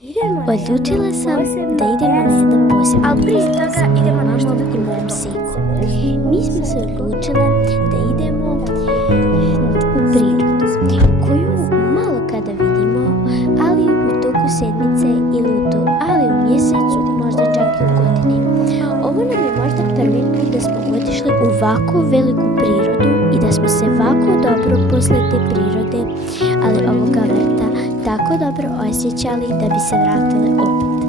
Odlučila sam da idemo na jedan posebno Ali prije mjesto toga sa idemo mojom nešto mamom da i mojom sinkom. Mi smo se odlučile da idemo u prirodu, koju malo kada vidimo, ali u toku sedmice ali u mjesecu, možda čak i u godini. Ovo nam je možda prvi put da smo otišli u ovako veliku prirodu i da smo se ovako dobro poslije te prirode, ali ovoga leta tako dobro osjećali da bi se vratili opet.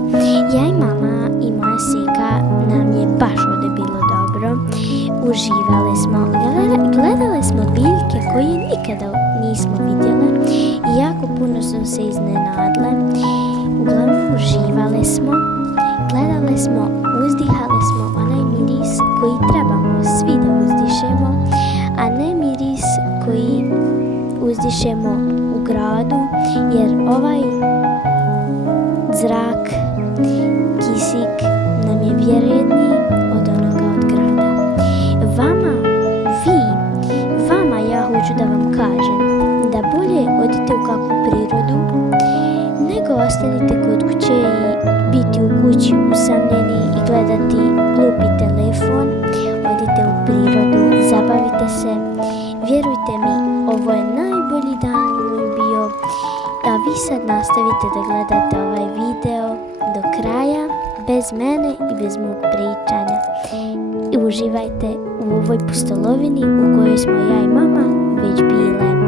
Ja i mama i moja sika nam je baš ovdje bilo dobro. Uživali smo, gledali smo biljke koje nikada nismo vidjeli i jako puno smo se iznenadile. Uglavnom uživali smo, gledali smo, uzdihali smo onaj miris koji trebamo svi da uzdišemo, a ne miris koji uzdišemo u gradu, jer ovaj zrak, kisik nam je vjeredniji od onoga od grada. Vama ja hoću da vam kažem da bolje odite u kakvu prirodu nego ostanite kod kuće i biti u kući usamljeni i gledati glupi telefon. Odite u prirodu, zabavite se. Vjerujte mi, ovo je najbolji dan moj bio, a vi sad nastavite da gledate ovaj video do kraja, bez mene i bez mog pričanja. I uživajte u ovoj pustolovini u kojoj smo ja i mama već bile.